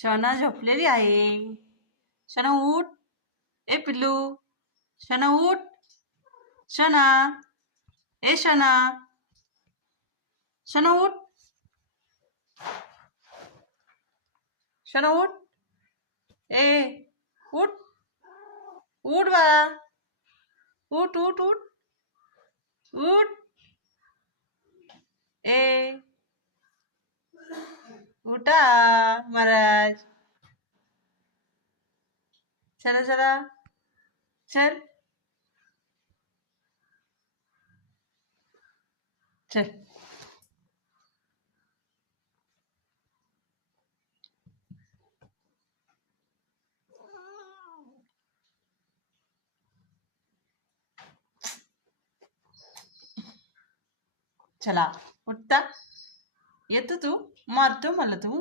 शना झोपलेली आहे. शना उठ. ए पिल्लू, शना उठ. शना, ए शना, शना उठ. शना उठ. ए उठ. उठ बाळा. उठ उठ उठ उठ. ए उठा महाराज. चला चला चल चल. चला उठता. येतो तू, मारतो मला तू.